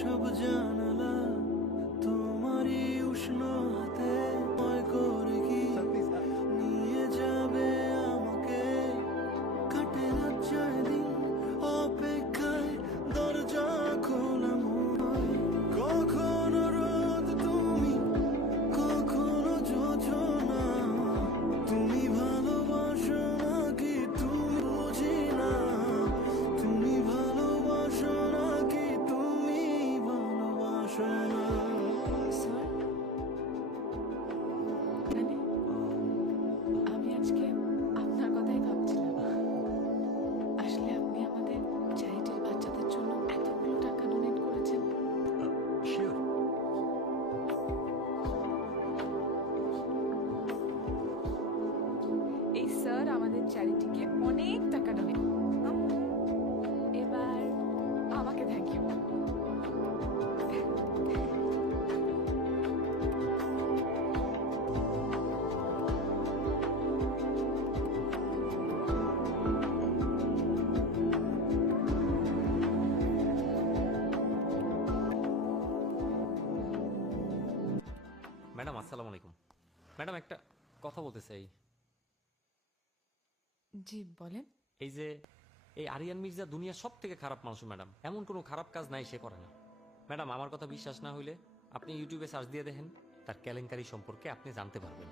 সব জানালা তোমারই উষ্ণ হাতে ভয় করে কি নিয়ে যাবে আমাকে। কাটে না যায় দিন অপেক্ষায়, দরজা খোলা ময়। কখনো রোদ তুমি, কখনো যোজনা। তুমি ভালোবাসো নাকি তুমি বুঝি না। তুমি ভালোবাসো নাকি তুমি ভালোবাসো না। স্যার, মানে আমি আজকে আপনার কথাই ভাবছিলাম। আসলে আপনি আমাদের চ্যারিটির বাচ্চাদের জন্য এতগুলো টাকা ডোনেট করেছেন। শিওর। এই স্যার আমাদের চ্যারিটিকে অনেক টাকা ডোনেট, এবার আমাকে থ্যাংক ইউ। ম্যাডাম আসসালামু আলাইকুম। ম্যাডাম একটা কথা বলতে চাই। জি বলেন। এই যে এই আরিয়ান মির্জা দুনিয়ার সব থেকে খারাপ মানুষ ম্যাডাম, এমন কোনো খারাপ কাজ নাই সে করে না। ম্যাডাম আমার কথা বিশ্বাস না হইলে আপনি ইউটিউবে সার্চ দিয়ে দেখেন, তার কেলেঙ্কারি সম্পর্কে আপনি জানতে পারবেন।